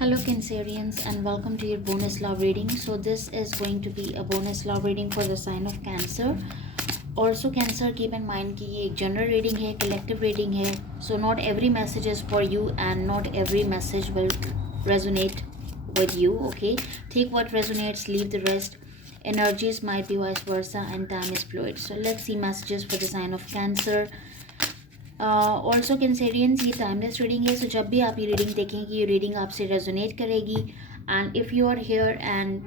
Hello Cancerians and welcome to your bonus love reading. So this is going to be a bonus love reading for the sign of Cancer. Also Cancer, keep in mind कि ये एक general reading है, collective reading है. So not every message is for you and not every message will resonate with you. Okay, take what resonates, leave the rest. Energies might be vice versa and time is fluid. So let's see messages for the sign of Cancer. Also Cancerians, ये timeless reading है. सो जब भी आप ये reading देखेंगे ये reading आपसे resonate करेगी. And if you are here and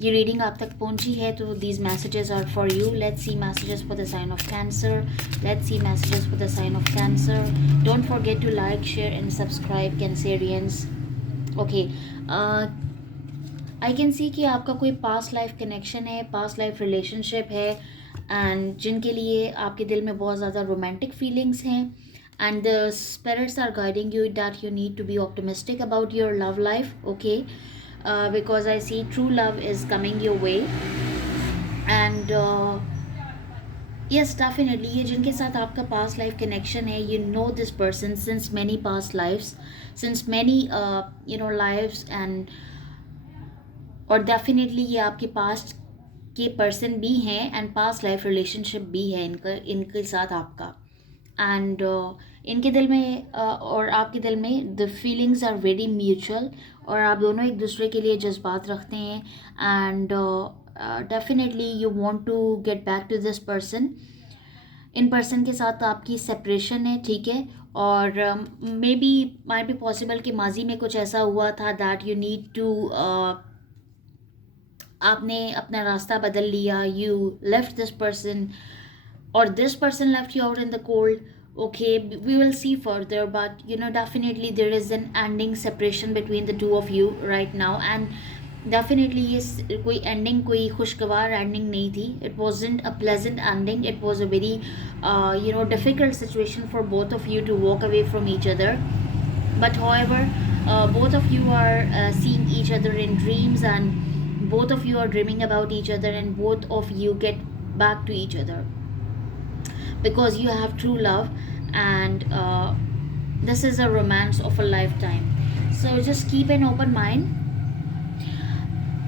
ये रीडिंग आप तक पहुंची है तो these messages are for you. Let's see messages for the sign of cancer. Let's see messages for the sign of cancer. Don't forget to like, share and subscribe cancerians. Okay, I can see कि आपका कोई past life connection है, past life relationship है and जिनके लिए आपके दिल में बहुत ज़्यादा रोमांटिक फीलिंग्स हैं. And the spirits are guiding you that you need to be optimistic about your love life. Okay, because I see true love is coming your way. And yes, definitely ये जिनके साथ आपका past life connection है, you know this person since many past lives, since many lives. And और definitely ये आपके past के person भी हैं एंड पास्ट लाइफ रिलेशनशिप भी है इनके साथ आपका. एंड इनके दिल में और आपके दिल में the feelings are very mutual और आप दोनों एक दूसरे के लिए जज्बात रखते हैं. And definitely you want to get back to this person. इन पर्सन के साथ आपकी सेपरेशन है, ठीक है. और maybe might be possible कि माजी में कुछ ऐसा हुआ था दैट यू नीड टू आपने अपना रास्ता बदल लिया. यू लेफ्ट दिस पर्सन और this person left you out in the cold. Okay, we will see further but definitely there is an ending separation between the two of you right now. And definitely ये कोई ending, कोई खुशगवार ending नहीं थी. It wasn't a pleasant ending. It was a very difficult situation for both of you to walk away from each other. But however, both of you are seeing each other in dreams and both of you are dreaming about each other and both of you get back to each other because you have true love. And this is a romance of a lifetime. So just keep an open mind.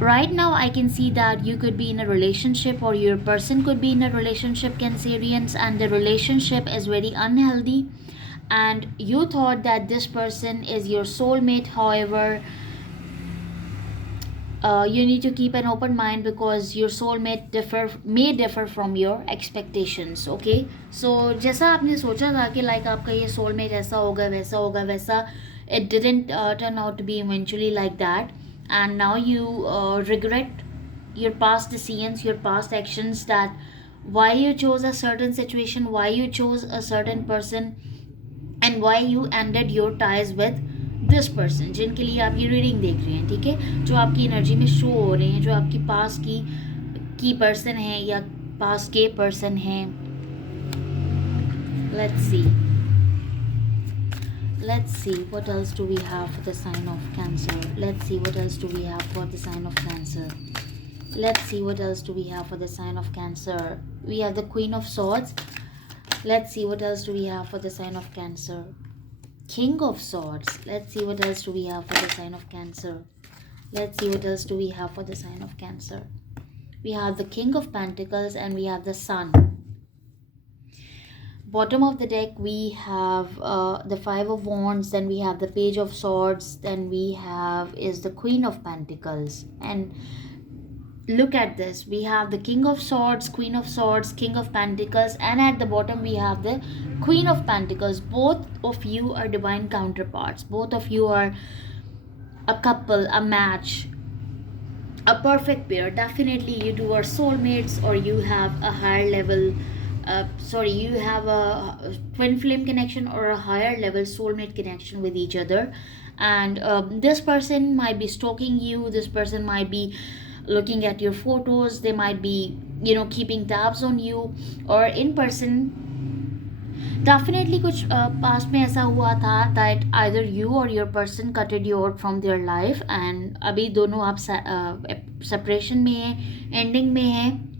Right now I can see that you could be in a relationship or your person could be in a relationship, Cancerians, and the relationship is very unhealthy and you thought that this person is your soulmate. However, you need to keep an open mind because your soulmate may differ from your expectations. Okay, so जैसा आपने सोचा था कि like आपका ये soulmate ऐसा होगा वैसा होगा वैसा, it didn't turn out to be eventually like that. And now you regret your past decisions, your past actions, that why you chose a certain situation, why you chose a certain person and why you ended your ties with this person. जिनके लिए आप ये reading देख रहे हैं, ठीक है, जो आपकी एनर्जी में शो हो रहे हैं, जो आपकी पास की पर्सन है या पास के पर्सन हैं. Let's see what else do we have for the sign of Cancer. Let's see what else do we have for the sign of Cancer. Let's see what else do we have for the sign of Cancer. We have the Queen of Swords. Let's see what else do we have for the sign of Cancer. King of Swords. Let's see what else do we have for the sign of Cancer. Let's see what else do we have for the sign of Cancer. We have the King of Pentacles and we have the Sun. Bottom of the deck we have the Five of Wands, then we have the Page of Swords, then we have is the Queen of Pentacles. And look at this, we have the King of Swords, Queen of Swords, King of Pentacles, and at the bottom we have the Queen of Pentacles. Both of you are divine counterparts. Both of you are a couple, a match, a perfect pair. Definitely you two are soulmates or you have a higher level you have a twin flame connection or a higher level soulmate connection with each other. And this person might be stalking you. This person might be looking at your photos. They might be keeping tabs on you. Or in person definitely कुछ past में ऐसा हुआ था that either you और your person कटेड you out from their life and अभी दोनों आप separation में हैं, एंडिंग में हैं.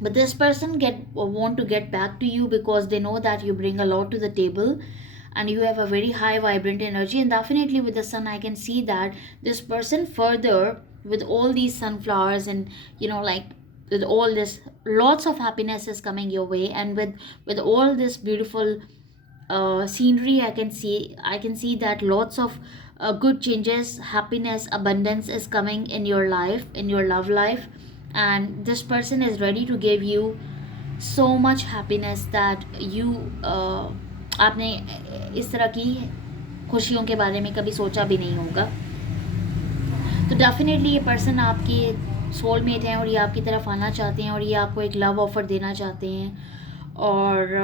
But this person want to get back to you because they know that you bring a lot to the table. and you have a very high vibrant energy. And definitely with the sun, I can see that this person further, with all these sunflowers and like with all this, lots of happiness is coming your way. And with all this beautiful scenery, I can see that lots of good changes, happiness, abundance is coming in your life, in your love life. And this person is ready to give you so much happiness that you आपने इस तरह की खुशियों के बारे में कभी सोचा भी नहीं होगा। तो डेफिनेटली ये पर्सन आपके सोलमेट हैं और ये आपकी तरफ आना चाहते हैं और ये आपको एक लव ऑफर देना चाहते हैं। और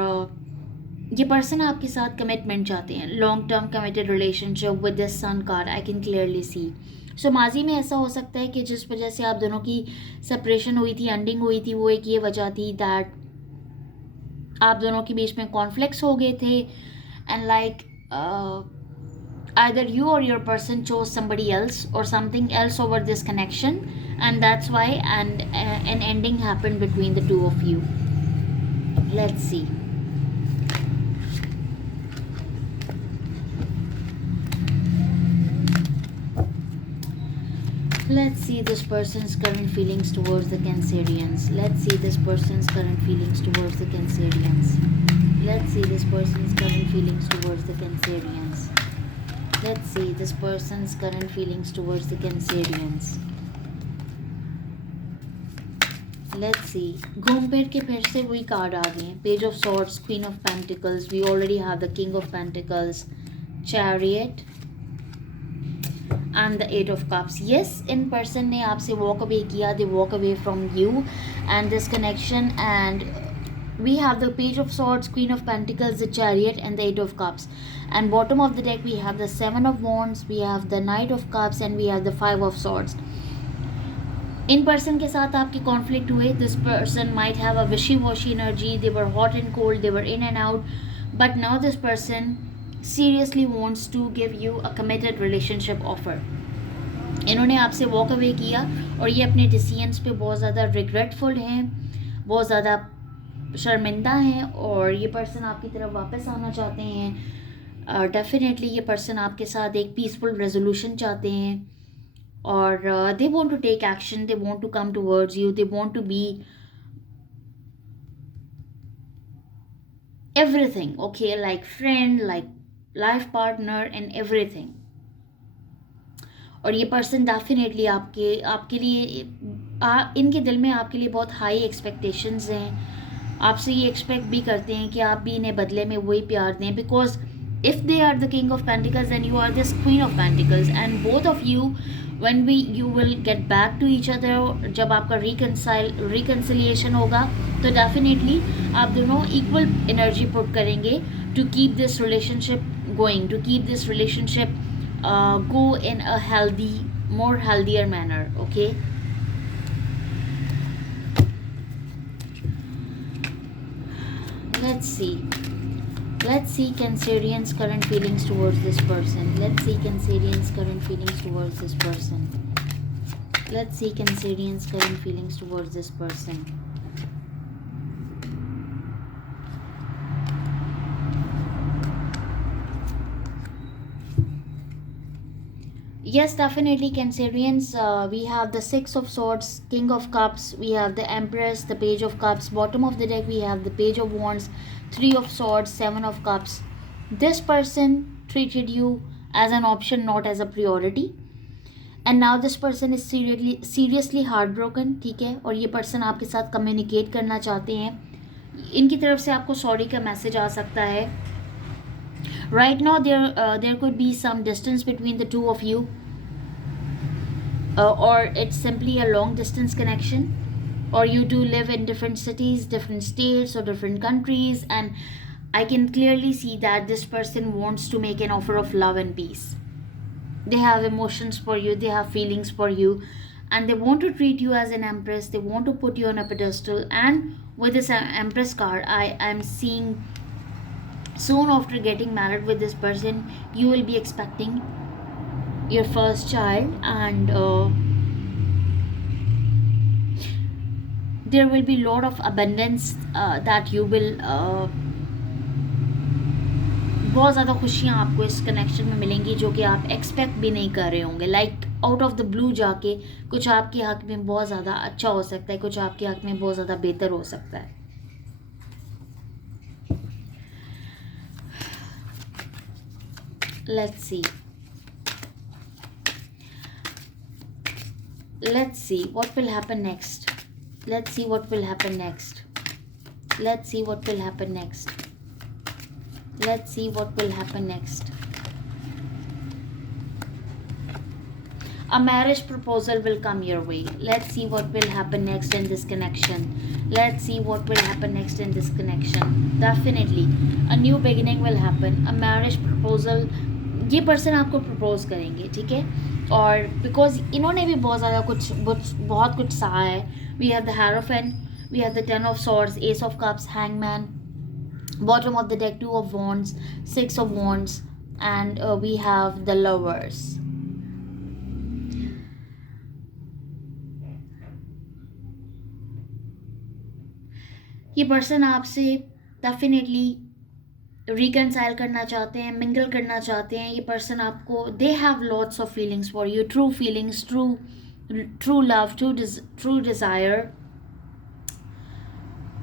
ये पर्सन आपके साथ कमिटमेंट चाहते हैं, long term committed relationship with this sun card I can clearly see. So माजी में ऐसा हो सकता है कि जिस वजह से आप दोनों की सेपरेशन हुई थी, एंडिंग हुई थी, वो एक ये वजह थी दैट आप दोनों के बीच में कॉन्फ्लिक्ट्स हो गए थे। And like either you or your person chose somebody else or something else over this connection, and that's why an ending happened between the two of you. Let's see. Let's see this person's current feelings towards the Cancerians. Let's see this person's current feelings towards the Cancerians. Let's see this person's current feelings towards the Cancerians. Let's see this person's current feelings towards the Cancerians. Let's see. घूम फिर के फिर से वही card आ गए हैं, page of swords, queen of pentacles, we already have the king of pentacles, chariot and the eight of cups. Yes, in person ने आपसे walk away किया, they walk away from you and this connection. And we have the page of swords, queen of pentacles, the chariot and the eight of cups. And bottom of the deck we have the seven of wands, we have the knight of cups and we have the five of swords. In person के साथ आपके conflict हुए, this person might have a wishy-washy energy, they were hot and cold, they were in and out, but now this person seriously wants to give you a committed relationship offer. इन्होंने आपसे walk away किया और ये अपने decisions पे बहुत ज़्यादा regretful हैं, बहुत ज़्यादा शर्मिंदा हैं और ये पर्सन आपकी तरफ वापस आना चाहते हैं। डेफिनेटली ये पर्सन आपके साथ एक पीसफुल रेजोल्यूशन चाहते हैं और they want to take action, they want to come towards you, they want to be everything, okay, like friend, like life partner and everything. और ये पर्सन डेफिनेटली आपके लिए इनके दिल में आपके लिए बहुत हाई एक्सपेक्टेशंस हैं, आपसे ये एक्सपेक्ट भी करते हैं कि आप भी इन्हें बदले में वही प्यार दें, because if they are the king of pentacles and you are this queen of pentacles and both of you when you will get back to each other, जब आपका रिकन्सिलिएशन होगा तो डेफिनेटली आप दोनों इक्वल एनर्जी पुट करेंगे to keep this relationship going, to keep this relationship go in a more healthier manner, okay? Let's see Cancerian's current feelings towards this person. Let's see Cancerian's current feelings towards this person. Let's see Cancerian's current feelings towards this person. Yes, definitely Cancerians, we have the six of swords, king of cups, we have the empress, the page of cups, bottom of the deck we have the page of wands, three of swords, seven of cups. This person treated you as an option, not as a priority, and now this person is seriously heartbroken, ठीक है? और ये person आपके साथ communicate करना चाहते हैं, इनकी तरफ से आपको sorry का message आ सकता है। Right now there could be some distance between the two of you, or it's simply a long distance connection, or you two live in different cities, different states or different countries, and I can clearly see that this person wants to make an offer of love and peace. They have emotions for you, they have feelings for you, and they want to treat you as an empress, they want to put you on a pedestal. And with this empress card, I am seeing soon after getting married with this person, you will be expecting your first child, and there will be lot of abundance that you will बहुत ज़्यादा खुशियाँ आपको इस connection में मिलेंगी जो कि आप एक्सपेक्ट भी नहीं कर रहे होंगे. Like out of the blue जाके कुछ आपके हक में बहुत ज़्यादा अच्छा हो सकता है, कुछ आपके हक में बहुत ज़्यादा बेहतर हो सकता है. Let's see. Let's see what will happen next. Let's see what will happen next. Let's see what will happen next. Let's see what will happen next. A marriage proposal will come your way. Let's see what will happen next in this connection. Let's see what will happen next in this connection. Definitely a new beginning will happen. A marriage proposal, ये person आपको propose करेंगे, ठीक है. और because इन्होंने भी बहुत कुछ सहा है. We have the hierophant, we have the 10 of swords, ace of cups, hangman, bottom of the deck 2 of wands, 6 of wands, and we have the lovers. ये पर्सन आपसे डेफिनेटली रिकनसाइल करना चाहते हैं, मिंगल करना चाहते हैं. ये पर्सन आपको, they have lots of feelings for you, true feelings, true love, true desire.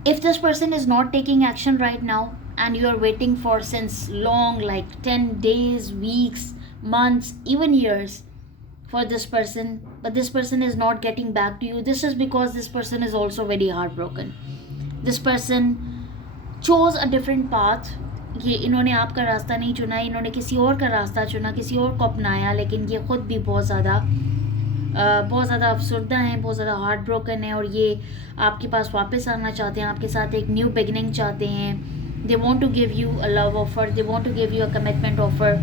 If this person is not taking action right now and you are waiting for since long, like 10 days, weeks, months, even years for this person, but this person is not getting back to you, this is because this person is also very heartbroken. This person chose a different path. ये इन्होंने आपका रास्ता नहीं चुना, इन्होंने किसी और का रास्ता चुना, किसी और को अपनाया, लेकिन ये ख़ुद भी बहुत ज़्यादा अफसरदा हैं, बहुत ज़्यादा हार्ट ब्रोकन है. और ये आपके पास वापस आना चाहते हैं, आपके साथ एक न्यू बिगनिंग चाहते हैं. They want to give you a love offer, they want to give you a commitment offer.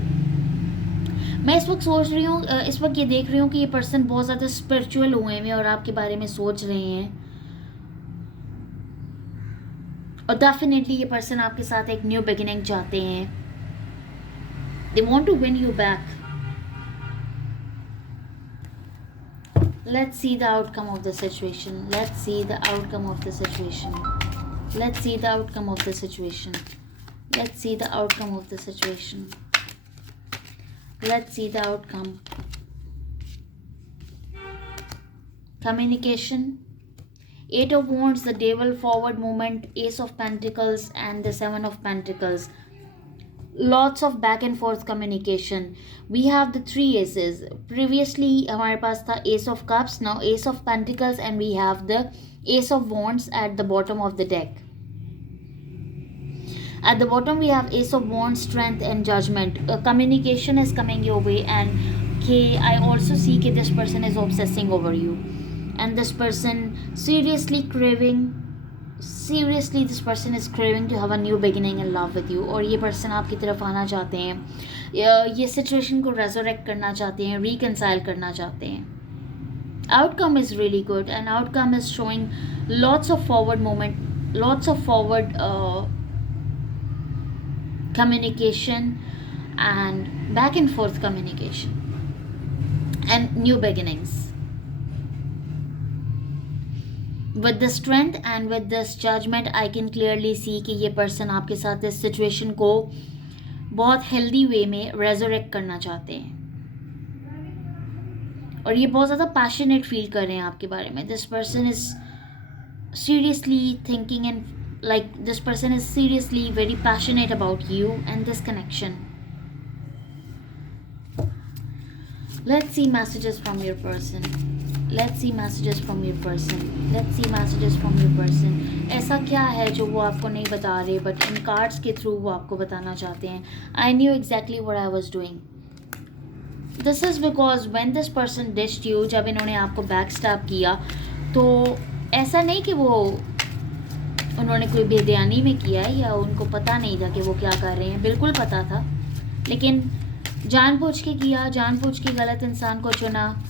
मैं इस वक्त सोच रही हूँ, इस वक्त ये देख रही हूँ कि ये पर्सन बहुत ज़्यादा स्पिरिचुअल हुए हैं और आपके बारे में सोच रहे हैं. और डेफिनेटली ये पर्सन आपके साथ एक न्यू बिगिनिंग चाहते हैं. They want to win you back. Let's see the outcome of the situation. Let's see the outcome of the situation. Let's see the outcome of the situation. Let's see the outcome of the situation. Let's see the outcome. Communication. 8 of wands, the devil, forward movement, ace of pentacles, and the 7 of pentacles. Lots of back and forth communication. We have the 3 aces. Previously हमारे पास था ace of cups, now ace of pentacles, and we have the ace of wands at the bottom of the deck. At the bottom we have ace of wands, strength, and judgment. Communication is coming your way, and I also see that this person is obsessing over you. And this person seriously this person is craving to have a new beginning in love with you. और ये person आपकी तरफ आना चाहते हैं, ये situation को resurrect करना चाहते हैं, reconcile करना चाहते हैं. Outcome is really good, and outcome is showing lots of forward movement, lots of forward communication and back and forth communication and new beginnings. With the strength and with this judgment, I can clearly see कि ये person आपके साथ इस situation को बहुत healthy way में resurrect करना चाहते हैं. और ये बहुत ज़्यादा passionate feel कर रहे हैं आपके बारे में. This person is seriously thinking and like this person is seriously very passionate about you and this connection. Let's see messages from your person. Let's see messages from your person. Let's see messages from your person. ऐसा क्या है जो वो आपको नहीं बता रहे, but in cards के थ्रू वो आपको बताना चाहते हैं. I knew exactly what I was doing. This is because when this person dished you, जब इन्होंने आपको backstab किया, तो ऐसा नहीं कि वो उन्होंने कोई बेध्यानी में किया है या उनको पता नहीं था कि वो क्या कर रहे हैं. बिल्कुल पता था, लेकिन जानबूझ के किया, जानबूझ के गलत इंसान को चुना,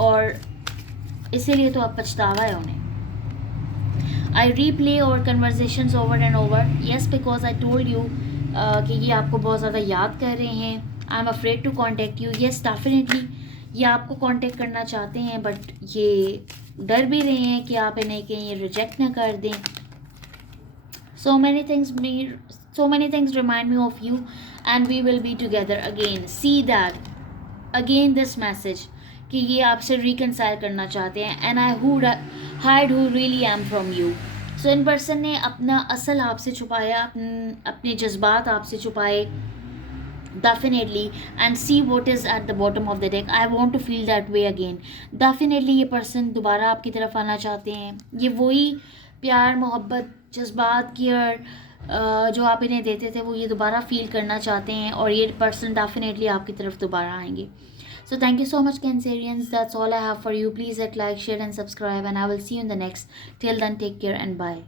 और इसीलिए तो अब पछतावा है उन्हें. I replay our conversations over and over. Yes, because I told you कि ये आपको बहुत ज़्यादा याद कर रहे हैं. I'm afraid to contact you. Yes, definitely ये आपको कांटेक्ट करना चाहते हैं, बट ये डर भी रहे हैं कि आप इन्हें कहीं रिजेक्ट ना कर दें. So many things remind me of you. and we will be together again. See that again this message कि ये आपसे reconcile करना चाहते हैं, and I hide who really am from you. So in person ने अपना असल आपसे छुपाया, अपने जज्बात आपसे छुपाए definitely, and see what is at the bottom of the deck. I want to feel that way again. Definitely ये person दोबारा आपकी तरफ आना चाहते हैं. ये वही प्यार मोहब्बत जज्बात केयर जो आप इन्हें देते थे वो ये दोबारा फील करना चाहते हैं, और ये पर्सन डेफिनेटली आपकी तरफ दोबारा आएंगे. So thank you so much, Cancerians. That's all I have for you. Please hit like, share and subscribe, and I will see you in the next. Till then, take care and bye.